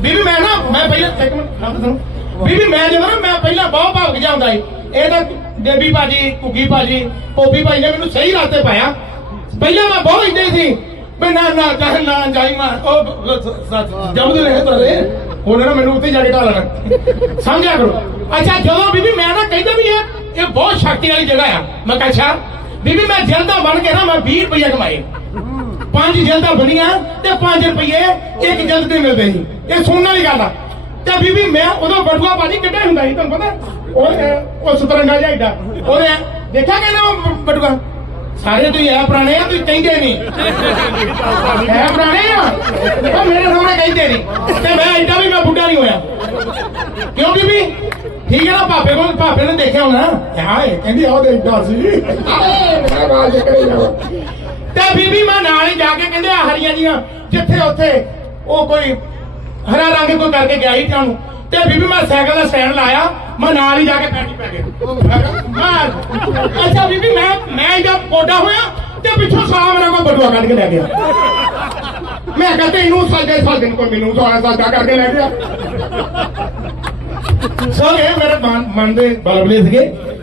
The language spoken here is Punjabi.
ਬੀਬੀ, ਮੈਂ ਨਾ ਮੈਂ ਪਹਿਲਾਂ ਇੱਕ ਮਿੰਟ, ਨਾ ਸੁਣੋ। ਬੀਬੀ, ਮੈਂ ਜਦੋਂ ਨਾ ਮੈਂ ਪਹਿਲਾਂ ਬਹੁਤ ਭਾਵਕ ਜਾਂਦਾ ਸੀ। ਇਹ ਤਾਂ ਦੇਵੀ ਭਾਜੀ ਕੁੱਗੀ ਭਾਜੀ, ਪੋਪੀ ਭਾਈ ਨੇ ਮੈਨੂੰ ਸਹੀ ਰਾਸਤੇ ਪਾਇਆ। ਪਹਿਲਾਂ ਮੈਂ ਬਹੁਤ ਇੰਦੇ ਸੀ। ਮੈਂ ਨਾ ਨਾ ਚਾਹ ਨਾ ਜਾਈ ਮਾਰ। ਉਹ ਜਮਦੇ ਰਹੇ ਤਰੇ ਹੁਣ ਨਾ ਮੈਨੂੰ ਉੱਤੇ ਜਾ ਕੇ ਢਾਲਣਾ ਸਮਝਿਆ ਕਰੋ? ਅੱਛਾ, ਜਦੋਂ ਬੀਬੀ, ਮੈਂ ਨਾ ਕਹਿੰਦਾ ਵੀ ਇਹ ਇਹ ਬਹੁਤ ਸ਼ਕਤੀ ਵਾਲੀ ਜਗ੍ਹਾ ਆ। ਮੈਂ ਕਿਹਾ ਬੀਬੀ, ਮੈਂ ਜਲਦਾ ਬਣ ਕੇ ਨਾ ਮੈਂ 20 ਰੁਪਏ ਕਮਾਏ। ਪੰਜ ਜਲਦਾਂ ਬਣੀਆਂ ਤੇ 5 ਰੁਪਏ ਇੱਕ ਜਲਦ ਦੇ ਮਿਲਦੇ ਸੀ। ਇਹ ਸੁਣਨ ਵਾਲੀ ਗੱਲ ਆ। ਤੇ ਬੀਬੀ, ਮੈਂ ਉਦੋਂ ਬਟੂਆ ਭਾਜੀ ਕਿੱਡਾ ਹੁੰਦਾ ਸੀ, ਤੁਹਾਨੂੰ ਪਤਾ? ਉਹ ਉਹ ਸਤਰੰਗਾ ਜਿਹਾ ਏਡਾ। ਉਹਦੇ ਦੇਖਿਆ ਕਿ ਬਟੂਆ? ਸਾਰੇ ਤੁਸੀਂ ਇਹ ਪੁਰਾਣੇ ਆ, ਤੁਸੀਂ ਕਹਿੰਦੇ ਨਹੀਂ। ਹੈ ਪੁਰਾਣੇ ਆ? ਉਹ ਮੇਰੇ ਸਾਹਮਣੇ ਕਹਿੰਦੇ ਨਹੀਂ। ਤੇ ਮੈਂ ਏਡਾ ਵੀ ਮੈਂ ਬੁੱਢਾ ਨਹੀਂ ਹੋਇਆ। ਕਿਉਂ ਬੀਬੀ? ਠੀਕ ਹੈ ਨਾ, ਭਾਪੇ ਕੋਲ, ਭਾਪੇ ਨੇ ਦੇਖਿਆ ਹੋਣਾ। ਹਾਏ, ਕਹਿੰਦੀ ਉਹ ਦੇ ਏਡਾ ਸੀ। ਹਾਏ ਮੇਰਾ ਰਾਜ ਕਰੀ ਜਾਵਾ। ਤੇ ਬੀਬੀ ਮੈਂ ਨਾਲ ਹੀ ਜਾ ਕੇ ਕਹਿੰਦੇ ਆ ਹਰੀਆਂ ਜੀਆਂ, ਜਿੱਥੇ ਉੱਥੇ ਉਹ ਕੋਈ ਹਰਾ ਰੰਗ ਕੋਈ ਕਰਕੇ ਗਿਆ ਸੀ ਤੁਹਾਨੂੰ ਤੇ ਬੀਬੀ ਮੈਂ ਸਾਈਕਲ ਦਾ ਸਟੈਂਡ ਲਾਇਆ, ਮੈਂ ਨਾਲ ਹੀ ਜਾ ਕੇ ਪੈਟੀ ਪੈ ਗਿਆ ਅੱਛਾ ਬੀਬੀ, ਮੈਂ ਮੈਂ ਜਦ ਪੋਡਾ ਹੋਇਆ ਤੇ ਪਿੱਛੋਂ ਸਾਹਮਣੇ ਮੇਰਾ ਕੋਈ ਬਟੂਆ ਕੱਢ ਕੇ ਲੈ ਗਿਆ। ਮੈਂ ਕਹਿੰਦਾ ਇਹਨੂੰ ਸਾਡੇ ਸਾਜੇ ਨੂੰ ਮੈਨੂੰ ਸਾਰਾ ਸਾਜਾ ਕਰਕੇ ਲੈ ਗਿਆ। ਸੋ ਇਹ ਮੇਰੇ ਮਨ ਮਨ ਦੇ ਬਲਬਲੇ ਸੀਗੇ।